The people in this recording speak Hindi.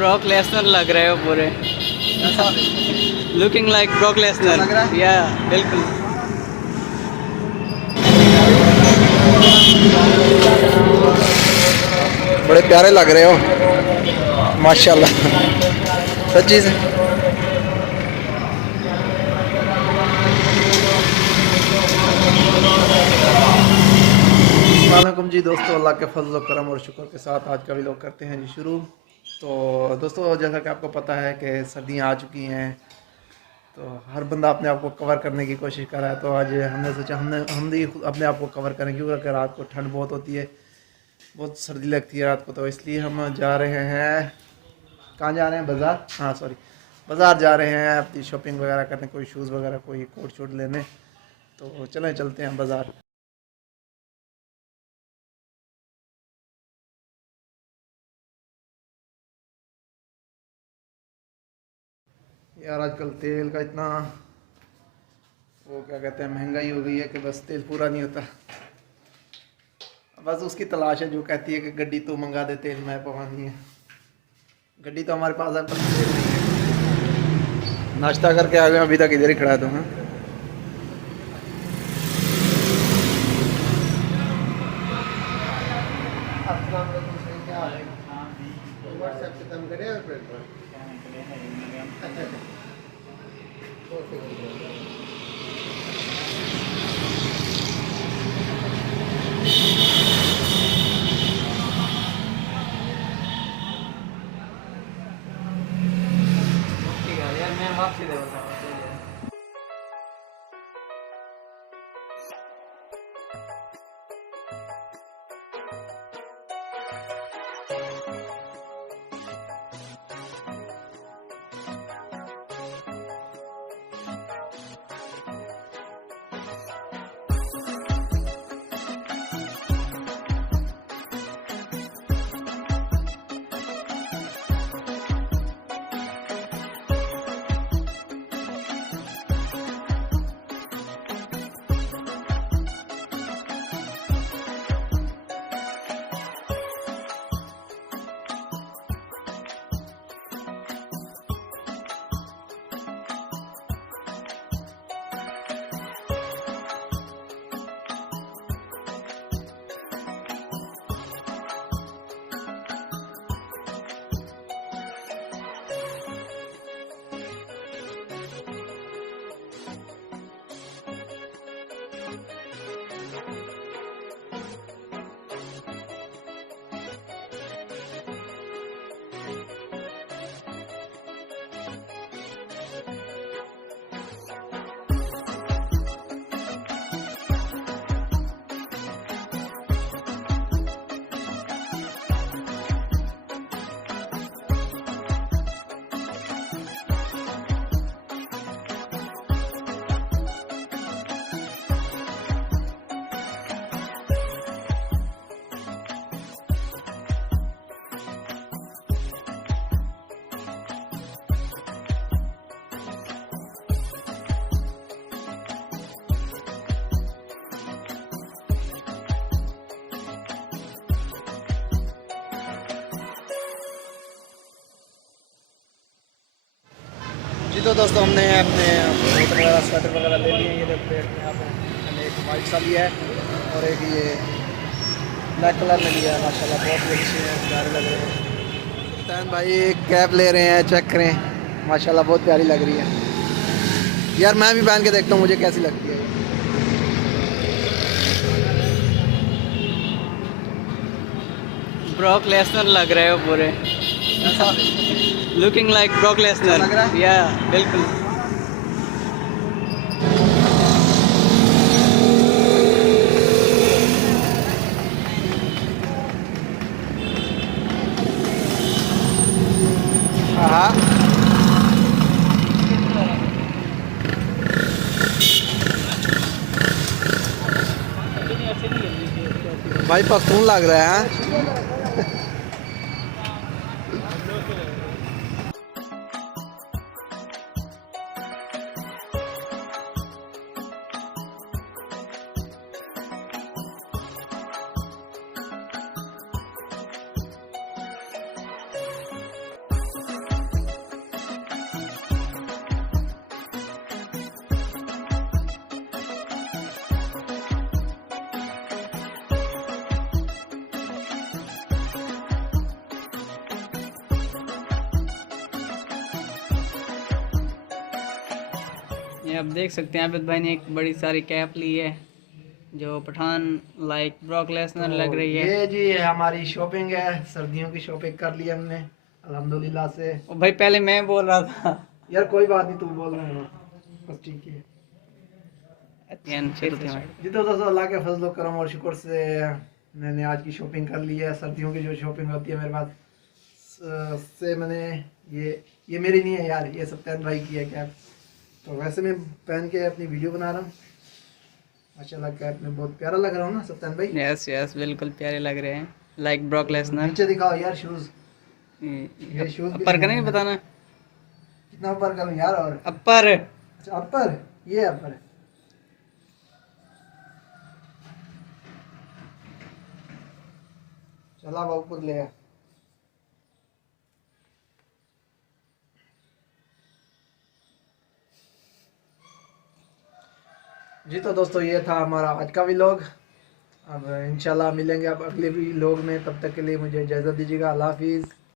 ब्रॉक लेसनर लग रहे हो पूरे। Looking like Brock Lesnar. या बिल्कुल। बड़े प्यारे लग रहे हो माशाल्लाह, सच्ची से। वालेकुम जी दोस्तों, अल्लाह के फजल व करम और शुक्र के साथ आज का व्लॉग करते हैं जी शुरू। तो दोस्तों, जैसा कि आपको पता है कि सर्दियाँ आ चुकी हैं, तो हर बंदा अपने आप को कवर करने की कोशिश कर रहा है। तो आज हमने सोचा हम भी अपने आप को कवर करें, क्योंकि रात को ठंड बहुत होती है, बहुत सर्दी लगती है रात को। तो इसलिए हम जा रहे हैं, कहाँ जा रहे हैं? बाज़ार। हाँ सॉरी, बाज़ार जा रहे हैं अपनी शॉपिंग वगैरह करने, कोई शूज़ वगैरह, कोई कोट शूट लेने। तो चलते हैं बाज़ार। यार आजकल तेल का इतना वो क्या कहते हैं, महंगाई हो गई है कि बस तेल पूरा नहीं होता। बस उसकी तलाश है जो कहती है कि गड्डी तो मंगा दे, तेल मैं पवानी है। गड्डी तो हमारे पास है पर तेल नहीं है। नाश्ता करके आ गए, अभी तक इधर ही खड़ा था। हाँ यार मैं वापसी दे बताऊँ। जी तो दोस्तों, हमने अपने कोट वगैरह, स्वेटर वगैरह ले लिए। ये देखो यहाँ पे मैंने एक वाइट सा लिया है और एक ये ब्लैक कलर में लिया है। माशाल्लाह बहुत ही अच्छे हैं, प्यारे लग रहे हैं। सुल्तान भाई एक कैप ले रहे हैं, चेक करें, माशाल्लाह बहुत प्यारी लग रही है। यार मैं भी पहन के देखता हूँ मुझे कैसी लगती है। ब्रॉक लेसनर लग रहे हो पूरे। Looking like Brock Lesnar. या बिल्कुल। हाँ भाई पख्तून लग रहा है। ये आप देख सकते हैं आबिद भाई ने एक बड़ी सारी कैप ली है जो पठान लाइक ब्रॉक लेसनर लग रही है। ये जी हमारी शॉपिंग है, सर्दियों की शॉपिंग कर ली हमने अल्हम्दुलिल्लाह से। ओ भाई पहले मैं बोल रहा था। यार कोई बात नहीं, तू बोल रहे हो बस ठीक है। जी तो दोस्तों अल्लाह के फजल व करम और शुक्र से मैंने आज की शॉपिंग कर ली है। सर्दियों की जो शॉपिंग होती है मेरे पास से मैंने ये मेरी नहीं है यार, ये सत्यान भाई की है कैप। तो वैसे मैं पहन के अपनी वीडियो बना रहा हूँ। माशाल्लाह कैप में बहुत प्यारा लग रहा हूँ ना सत्यान भाई? यस यस बिल्कुल प्यारे लग रहे हैं लाइक ब्रॉक लेसनर। नीचे दिखाओ यार शूज। ये शूज अपर का नहीं बताना कितना ऊपर करूँ यार? और अपर अच्छा अपर, ये अपर है। चला ऊपर ले आ। जी तो दोस्तों ये था हमारा आज का व्लॉग। अब इंशाल्लाह मिलेंगे अब अगले व्लॉग में, तब तक के लिए मुझे इजाज़त दीजिएगा। अल्लाह हाफिज़।